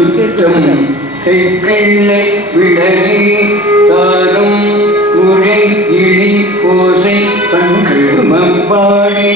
சித்தம் கைக்கிள்ளை விளரி தாரும் உரை இழி ஓசை பண்கள் மப்பாடி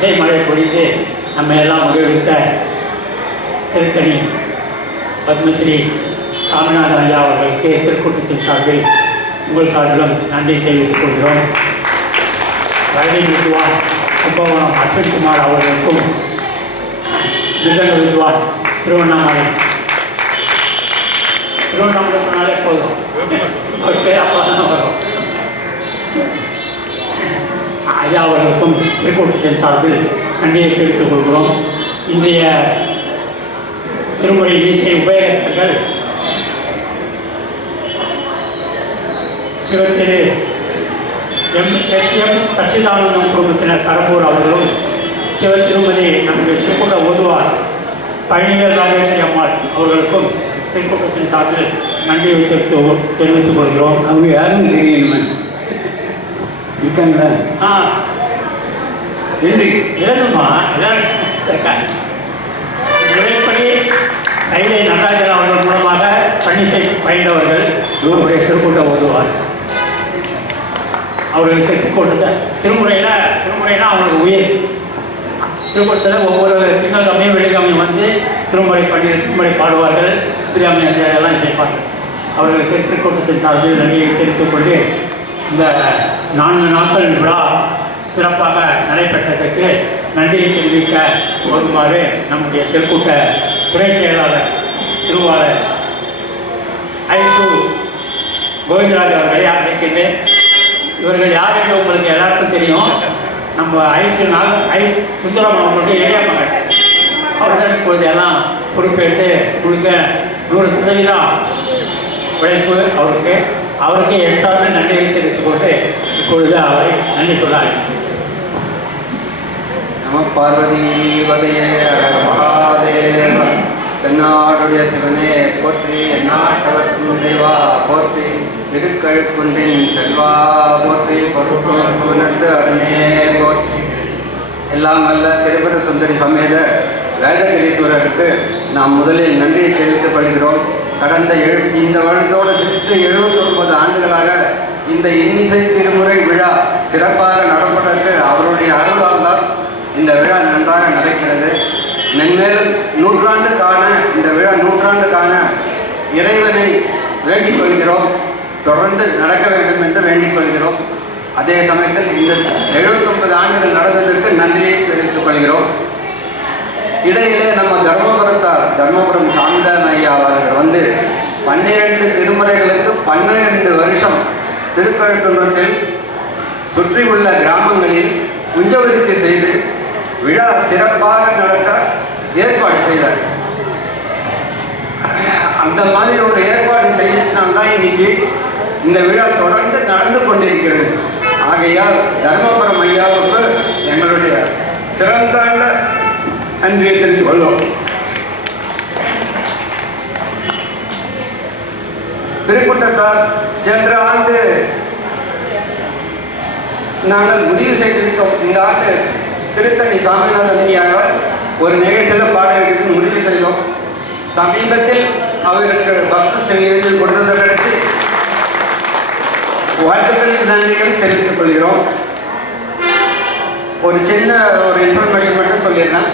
இசை மழை பொழிந்து நம்ம எல்லாம் மகிழ்வித்த திருத்தணி பத்மஸ்ரீ சாமிநாதன் ஐயா அவர்களுக்கு திருக்கூட்டத்தின் சார்பில் உங்கள் சார்பிலும் நன்றி தெரிவித்துக் கொள்கிறோம். வயலின் வித்வான் கும்பகோணம் அஸ்வின்குமார் அவர்களுக்கும் மிருதங்க வித்வான் திருவண்ணாமலை சொன்னாலே போதும் அப்போ தான் வரும். ஐயா அவர்களுக்கும் திருக்கூட்டத்தின் சார்பில் நன்றியை தெரிவித்துக் கொள்கிறோம். இன்றைய திருமுறை இசை உபயோகர்கள் சிவத்திரு எம் சச்சிதானந்தம் குடும்பத்தினர் கரம்பூர் அவர்களும் சிவத்திருமதி நம்முடைய திருக்கூட ஓதுவார் பழனிவேல் ராஜேஸ்வரி அம்மாள் அவர்களுக்கும் திருக்கூட்டத்தின் சார்பில் நன்றி தெரிவித்துக் கொள்கிறோம். அவங்க யாருன்னு தெரியணுமே இருக்காங்களா? எழுதுமா எல்லாரும் இருக்காங்க. முறைப்படி கைலை நடராஜன் அவர்கள் மூலமாக பணிசை பயின்றவர்கள் இவருடைய திருக்கூட்ட ஓதுவார். அவர்களுக்கு திருமுறைனா அவங்களுக்கு உயிர். திருக்கூட்டத்தில் ஒவ்வொரு திங்கள்கிழமையும் வெள்ளிக்கிழமையும் வந்து திருமுறை பாடுவார்கள், பிரியாமை எல்லாம் செய்வார்கள். அவர்களுக்கு திருக்கூட்டத்தின் சார்பில் நன்றியை தெரிவித்துக் கொண்டு இந்த 4 நாட்கள் விழா சிறப்பாக நடைபெற்றதற்கு நன்றியை தெரிவிக்க வருமாறு நம்முடைய திருக்கூட்ட துறை செயலாளர் திருவாளர் ஐசு கோவிந்தராஜ் அவர்களை அழைக்கின்றேன். இவர்கள் யார் என்று உங்களுக்கு எல்லாருக்கும் தெரியும். நம்ம ஐஸ் சுந்தரம் அவர்களுடைய இளைய மகள். அவர்கள் இப்பொழுது எல்லாம் பொறுப்பேற்று கொடுக்க 100% உழைப்பு அவருக்கு என் சார்பில் நன்றியை தெரிவித்துக் கொண்டு இப்பொழுது அவரை நன்றி சொல்லார். நம பார்வதி வதையே மகாதேவ தென்னாடுடைய சிவனே போற்றி, எந்நாட்டவர்க்கும் இறைவா போற்றி, திருக்கழுக்குன்றின் செல்வா போற்றி, பொருட்புணர்ந்து அருணே போற்றி. எல்லாம் வல்ல திருப்பர சுந்தரி சமேத வேதகிரீஸ்வரருக்கு நாம் முதலில் நன்றியை தெரிவித்துக் கொள்கிறோம். கடந்த இந்த வருடத்தோடு சேர்த்து 79 ஆண்டுகளாக இந்த இன்னிசை திருமுறை விழா சிறப்பாக நடப்பதற்கு அவருடைய அருளால் தான் இந்த விழா நன்றாக நடக்கிறது. மென்மேலும் 100 ஆண்டு காண இந்த விழா 100 ஆண்டு காண இறைவனை வேண்டிக் கொள்கிறோம். தொடர்ந்து நடக்க வேண்டும் என்று வேண்டிக் கொள்கிறோம். அதே சமயத்தில் இந்த 79 ஆண்டுகள் நடந்ததற்கு நன்றியை தெரிவித்துக் கொள்கிறோம். இடையிலே நம்ம தர்மபுரம் சாமிநாதன் ஐயா அவர்கள் வந்து 12 திருமுறைகளுக்கு 12 வருஷம் திருக்கழுக்குன்றத்தில் சுற்றி உள்ள கிராமங்களில் குஞ்சவிருத்தி செய்து விழா சிறப்பாக நடத்த ஏற்பாடு செய்தார். அந்த மாதிரி ஒரு ஏற்பாடு செய்ததுனால்தான் இன்னைக்கு இந்த விழா தொடர்ந்து நடந்து கொண்டிருக்கிறது. ஆகையால் தர்மபுரம் ஐயாவுக்கு எங்களுடைய சிறந்த நன்றியை தெரிந்து கொள்வோம். திருக்கூட்டத்தார் சென்ற ஆண்டு நாங்கள் முடிவு செய்திருக்கோம். இந்த ஆண்டு திருத்தணி சாமிநாதன் ஐயாவை ஒரு நிகழ்ச்சியில் பாட வைக்கிறது முடிவு செய்தோம். சமீபத்தில் அவருக்கு பக்த எழுதி கொடுத்ததற்கு வாழ்த்துக்களின் நன்றியும் தெரிவித்துக் கொள்கிறோம். ஒரு சின்ன இன்ஃபர்மேஷன் மட்டும் சொல்லியிருந்தேன்.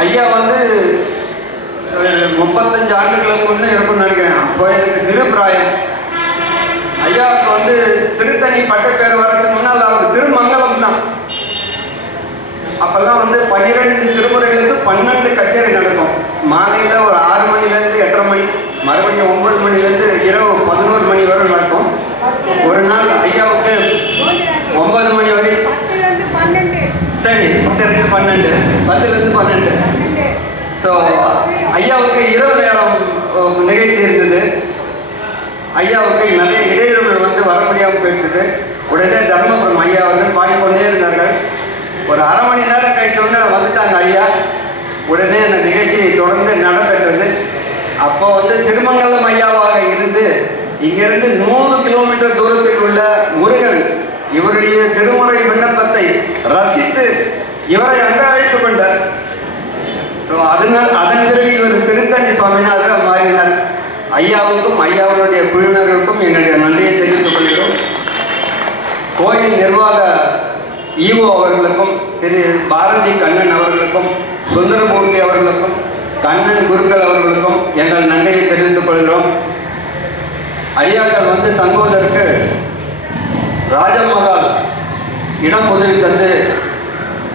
ஐயா வந்து 35 ஆண்டுகளுக்கு முன்னே இருக்கும்னு நினைக்கிறேன். அப்போ எனக்கு சிறு பிராயம். ஐயாவுக்கு வந்து திருத்தணி பட்டப்பேர் வரதுக்கு முன்னால் அவர் திருமங்கலம் தான். அப்பெல்லாம் வந்து 12 திருமுறைகளுக்கு 12 கச்சேரி நடக்கும். மாலையில் ஒரு 6 மணிலேருந்து 8:30 மணி, மறுபடியும் 9 மணிலேருந்து இரவு 11 மணி வரை நடக்கும். ஒரு நாள் ஐயாவுக்கு 9 மணி வரை, சரி 10-12 ஸோ ஐயாவுக்கு இரவு நேரம் நிகழ்ச்சி இருந்தது. ஐயாவுக்கு நிறைய இடையூறுகள் வந்து வர முடியாமல் போயிட்டது. உடனே தர்மபுரம் ஐயா அவர்கள் பாடிக்கொண்டே இருந்தார்கள். ஒரு அரை மணி நேரம் கழிச்சோன்னு வந்துட்டாங்க ஐயா. உடனே அந்த நிகழ்ச்சி தொடர்ந்து நடைபெற்றது. அப்போ வந்து திருமங்கலம் ஐயாவாக இருந்து இங்கிருந்து 100 கிலோமீட்டர் தூரத்தில் உள்ள முருகன் இவருடைய திருமுறை விண்ணப்பத்தை ரசித்து இவரை அங்க அழைத்துக் கொண்டார். அதன் பிறகு இவர் திருத்தணி சுவாமிநாதர் மாறினார். ஐயாவுக்கும் ஐயாவுடைய குழுவினர்களுக்கும் என்னுடைய நன்றியை தெரிவித்துக் கொள்கிறோம். கோயில் நிர்வாக ஈவோ அவர்களுக்கும் திரு பாரதி கண்ணன் அவர்களுக்கும் சுந்தரமூர்த்தி அவர்களுக்கும் கண்ணன் குருக்கள் அவர்களுக்கும் எங்கள் நன்றியை தெரிவித்துக் கொள்கிறோம். ஐயாக்கள் வந்து தங்குவதற்கு ராஜமகால் இடம் உதவி தந்து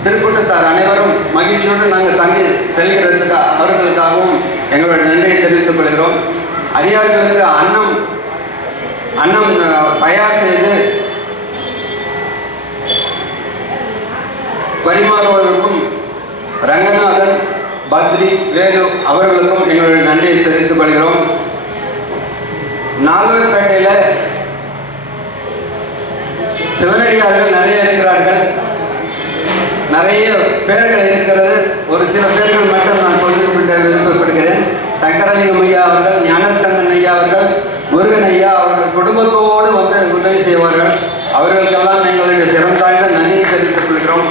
திருக்கூட்டத்தார் அனைவரும் மகிழ்ச்சியோடு நாங்கள் தங்கி செல்கிறதுக்கு அவர்களுக்காகவும் எங்களுடைய நன்றியை தெரிவித்துக் கொள்கிறோம். அடியார்களுக்கு அன்னம் தயார் செய்து பரிமாறுவதற்கும் ரங்கநாதன், பத்ரி, வேலு அவர்களுக்கும் எங்களுடைய நன்றியை தெரிவித்துக் கொள்கிறோம். நால்வர்பேட்டையில் சிவனடியார்கள் நிறைய இருக்கிறார்கள், நிறைய பேர்கள் இருக்கிறது. ஒரு சில பேர்கள் மட்டும் நான் சொல்லிவிட விருப்பப்படுகிறேன். சங்கரலிங்கம் ஐயா அவர்கள், ஞானஸ்கந்தன் ஐயா அவர்கள், முருகன் ஐயா அவர்கள் குடும்பத்தோடு வந்து உதவி செய்வார்கள். அவர்களுக்கெல்லாம் எங்களுடைய சிறந்தாழ்ந்த நன்றியை தெரிவித்துக் கொள்கிறோம்.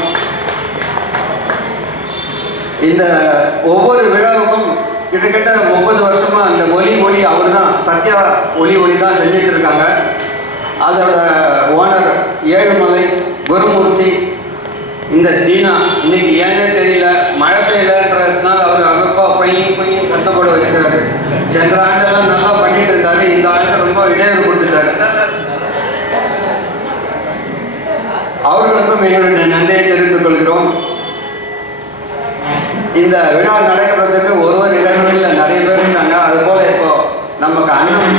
இந்த ஒவ்வொரு விழாவுக்கும் கிட்டத்தட்ட 30 வருஷமா அந்த ஒளி அவர் தான், சத்யா ஒளி தான் செஞ்சுட்டு இருக்காங்க. அதோட ஓனர் ஏழுமலை குருமூர்த்தி, இந்த தீனா இன்னைக்கு ஏன்னே தெரியல மழை பெய்யலன்றதுனால அவர் அமைப்பா பையன் சத்தம் போட வச்சுருக்காரு. சென்ற ஆண்டெல்லாம் நல்லா பண்ணிட்டு இருந்தாரு, இந்த ஆண்டு ரொம்ப இடையூறு கொடுத்துட்டாரு. அவர்களுக்கும் எங்களுடைய நன்றியை தெரிவித்துக் கொள்கிறோம். இந்த விழா நடக்கிறதுக்கு ஒருவர் இரண்டு நிறைய பேர் இருந்தாங்க. அதுபோல இப்போ நமக்கு அன்னம்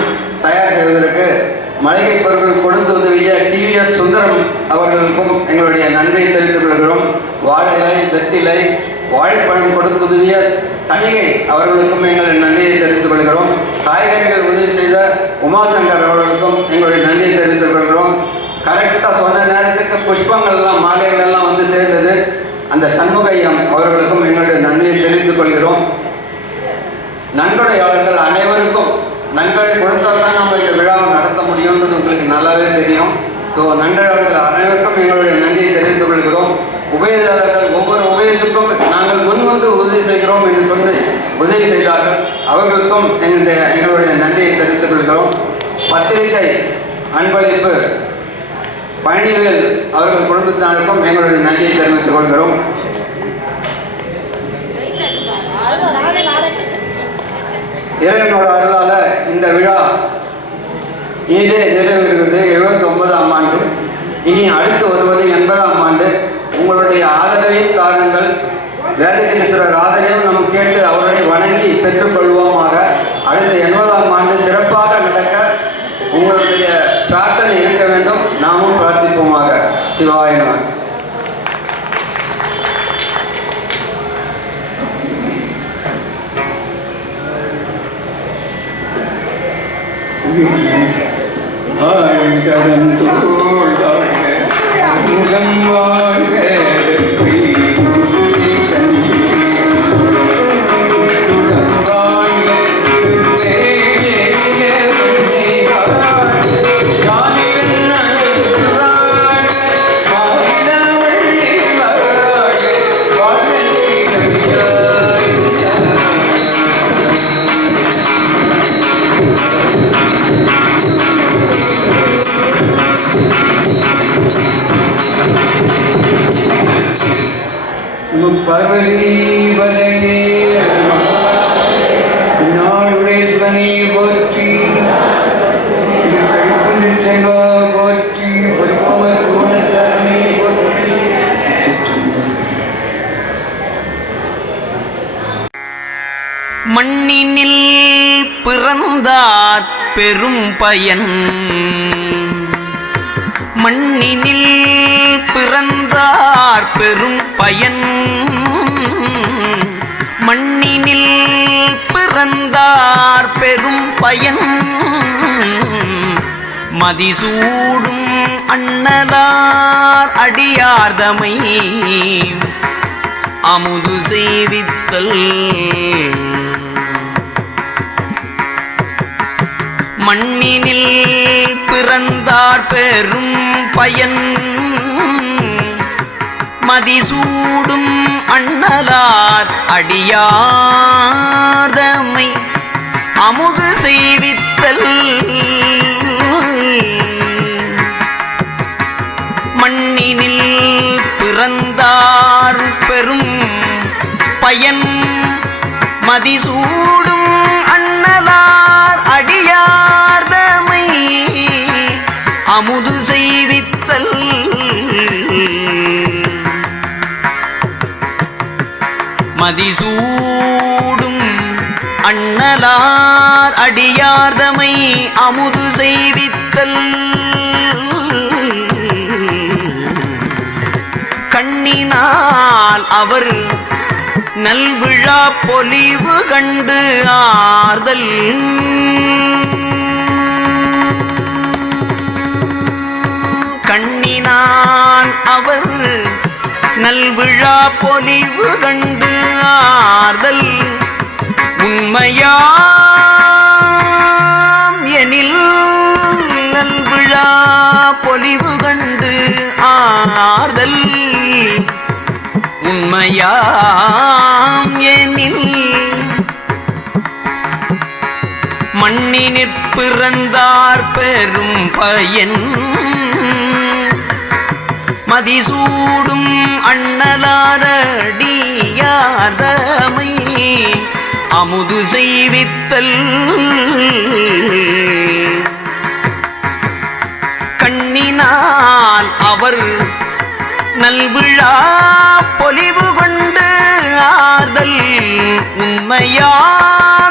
தயார் செய்வதற்கு மளிகை பொருட்கள் கொடுத்து உதவிய டிவிஎஸ் சுந்தரம் அவர்களுக்கும் எங்களுடைய நன்றியை தெரிவித்துக் கொள்கிறோம். வாழை, வெத்திலை, வாழைப்பழம் கொடுத்து உதவிய தணிகை அவர்களுக்கும் எங்களுடைய நன்றியை தெரிவித்துக் கொள்கிறோம். காய்கறிகள் உதவி செய்த உமாசங்கர் அவர்களுக்கும் எங்களுடைய நன்றியை தெரிவித்துக் கொள்கிறோம். கரெக்டாக சொன்ன நேரத்துக்கு புஷ்பங்கள்லாம் மாலைகள் எல்லாம் வந்து சேர்ந்தது அந்த சண்முகையம் அவர்களுக்கும் எங்களுடைய நன்றியை தெரிவித்துக் கொள்கிறோம். நன்கொடையாளர்கள் அனைவருக்கும் நன்கொடை கொடுத்தால் தான் நம்ம இந்த விழாவை நடத்த முடியும்ன்றது உங்களுக்கு நல்லாவே தெரியும். ஸோ நன்கொடையாளர்கள் அனைவருக்கும் எங்களுடைய நன்றியை தெரிவித்துக் கொள்கிறோம். உபயதாரர்கள் ஒவ்வொரு உபயத்துக்கும் நாங்கள் முன் வந்து உதவி செய்கிறோம் என்று சொல்லி உதவி செய்தார்கள். அவர்களுக்கும் எங்களுடைய நன்றியை தெரிவித்துக் கொள்கிறோம். பத்திரிகை அன்பளிப்பு பழனிவேல் அவர்கள் குடும்பத்தினருக்கும் எங்களுடைய நன்றியை தெரிவித்துக் கொள்கிறோம். இறைவனோட அருளால இந்த விழா இனிதே நிறைவேறுகிறது. 79ஆம் ஆண்டு, இனி அடுத்து வருவது 80ஆம் ஆண்டு. உங்களுடைய ஆதரவையும் காரணங்கள் வேதகிரீஸ்வரர் ஆதரவையும் நாம் கேட்டு அவர்களை வணங்கி பெற்றுக்கொள்வோமாக. அடுத்த 80ஆம் ஆண்டு சிறப்பாக நடக்க உங்களுடைய பிரார்த்தனை இருக்க வேண்டும். நாமும் பிரார்த்திப்போமாக. சிவாய நம. பர்வதி வலையே நாடுடைய சிவனை போற்றி, கைக்குண்டில் செல்வா போற்றி, பொறுப்பவர் குணத்தரனை போற்றி. மண்ணினில் பிறந்தார் பெரும் பயன், மண்ணினில் பிறந்தார் பெரும் பயன், மண்ணினில் பிறந்தார் பெரும் பயன், மதிசூடும் அண்ணலார் அடியார்தமை அமுது செய்வித்தல், மண்ணினில் பிறந்தார் பெரும் பயன், மதிசூடும் அண்ணலார் அடியார்தமை அமுது செய்வித்தல், மண்ணினில் மதிசூடும் அண்ணலார் அடியார்தமை அமுது செய்வித்தல் மதிசூடும் அண்ணலார் அடியார்தமை அமுது செய்வித்தல் கண்ணினால் அவர் நல்விழா பொலிவு கண்டு ஆர்தல் கண்ணினால் அவர் நல்விழா பொலிவு கண்டு ஆர்தல் உண்மையாம் எனில் நல்விழா பொலிவு கண்டு ஆர்தல் உண்மையாம் எனில் மண்ணினிற் பிறந்தார் பெரும் பயன் மதிசூடும் அண்ணலாரடியார்தமை அமுது செய்வித்தல் கண்ணினால் அவர் நல்விழா